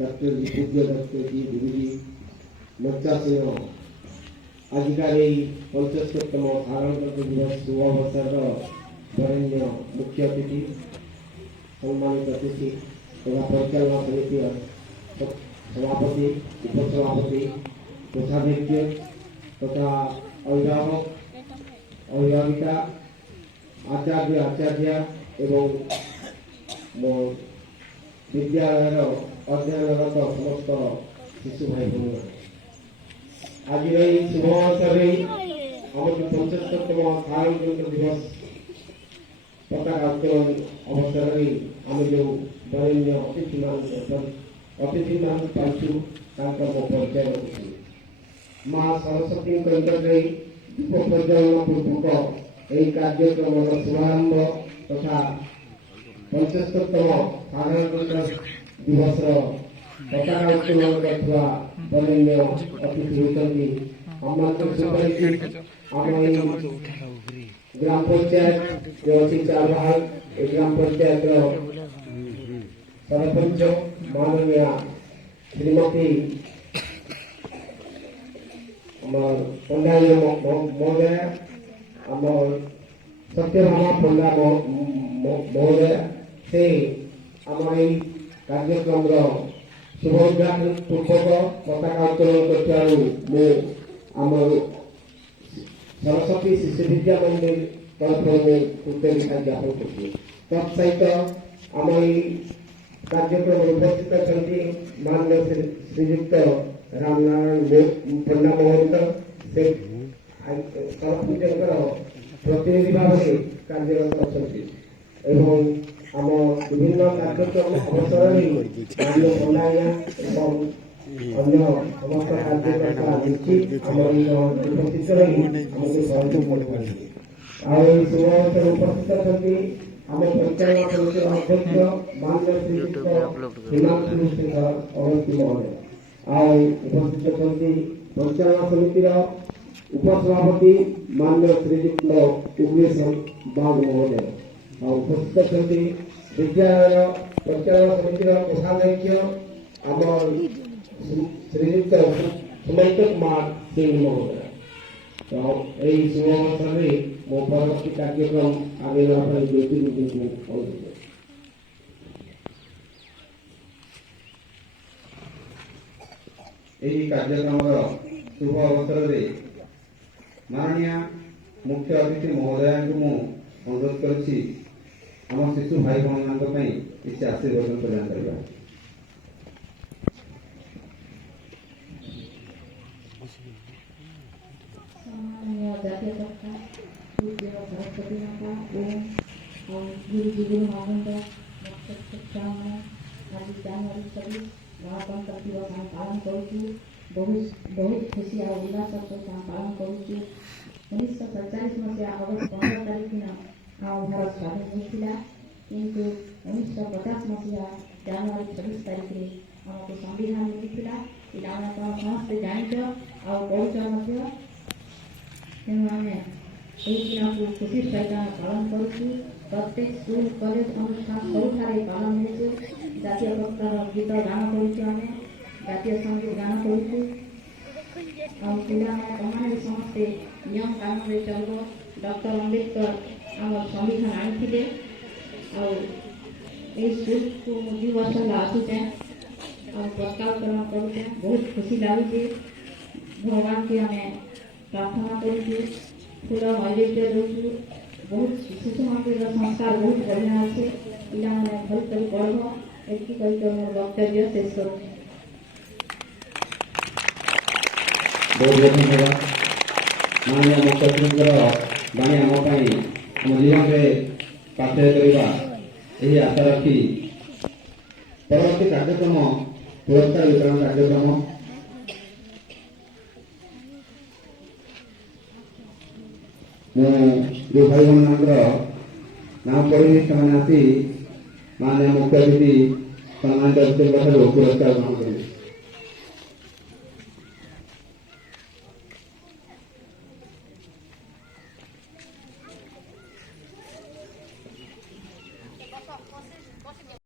Doctor पूज्य doctor जी गुरुजी मज्जा सिंह आजिकार पंचस्तम साधारणतंत्र दिवस शुभ अवसर बरेण्य मुख्य अतिथि सम्मानित अतिथि तथा परिचालना समिति सभापति उपसभापति कोषाध्यक्ष तथा अभिभावक अभिभाविका आचार्य आचार्य एवं विद्यालय अध्ययनरत समस्त शिशु भाई बहन आज शुभ अवसर आम 75तम साधारणतंत्र दिवस पताका उत्तोलन अवसर आम जो बरेण्य अतिथि मान पाचु परिचय रखुଛୁ माँ सरस्वती अंतर्गत दीप प्रज्वलन पूर्वक यही कार्यक्रम शुभारंभ तथा 75तम साधारणतंत्र दिवस पताका उत्तोलन करथुआ बरेण्य अतिथि होती ग्राम पंचायत जो अच्छी चारवाहल ग्राम पंचायत सरपंच माननीय श्रीमती पंडा महोदय सत्यभामा पंडा महोदय से आम कार्यक्रम शुभ उद्घाटन पूर्वक पताका उत्तोलन करम सरस्वती शिशु विद्या मंदिर तरफ कृतज्ञता ज्ञापन कर तत्सहित आम कार्यक्रम उपस्थित अच्छा माननीय श्रीयुक्त रामनारायण पंडा महंत से सरपंचर प्रतिनिधि भाव में कार्यरत अच्छा आम विभिन्न कार्यक्रम अवसर माननीय पंडाया अन्य समस्त कार्यकर्ता उपस्थित रही आमको सहयोग शुभ अवसर उपस्थित अच्छा आम परिचालना समिति अध्यक्ष माननीय श्रीयुक्त हिमांशु शेखर अवस्थी महोदय उपस्थित अच्छा परिचालना समिति उपसभापति माननीय श्रीयुक्त उग्रेश बाग महोदय उपस्थित अच्छा विद्यालय परिचालना समिति कोषाध्यक्ष आम श्रीयुक्त सुमंत कुमार सिंह महोदय तो यही शुभ अवसर में मो परवर्ती कार्यक्रम आगे ज्योति यही कार्यक्रम शुभ अवसर में माननीय मुख्य अतिथि महोदय को अनुरोध करुच्ची आम शिशु भाई बहन किसी आशीर्वाद प्रदान करवा जातीय सत्ता पूज्य सरस्वती माता ओम गुरुजी गुरु महानंद आज जनवरी 26 गणतंत्र दिवस आम पालन करूँ बहुत खुशी और उल्लास सहित आम पालन करूँ 1947 मसीहा अगस्त 15 तारीख दिन आम भारत स्वाधीन होता किंतु 1950 मसीहा जनवरी 26 तारीख में आमको संविधान मिलता पिला समस्ते जाच और पढ़ुच तेणु आम दिन को खुशी सहित पालन करुँ प्रत्येक स्कूल कॉलेज अनुष्ठान सबुठारे पालन हो जातीय प्रकार गीत गान करें जातीय संगीत गान करूँ पाने समस्ते नियम कानून चलो डॉक्टर अम्बेडकर आम संविधान आनी स्कूल को 2 वर्ष आसुचे प्रत्यावर्तन करुचे बहुत खुशी लगुचे भगवान की आम प्रार्थना करूँ फूल नैवेद्य दूसु बहुत शिशु मंदिर संस्कार बहुत बढ़िया अच्छे पिला भल कर पढ़ एति मोर वक्तव्य शेष कर बहुत बहुत धन्यवाद माननीय मुख्यमंत्री बाणी आम जीवन में पाथेय करवा यही आशा रखी परवर्ती कार्यक्रम पुरस्कार वितरण कार्यक्रम जो भाई बहन नाम पढ़ी से आसी माननीय मुख्य अतिथि सम्मानित पुरस्कार ग्रहण करेंगे।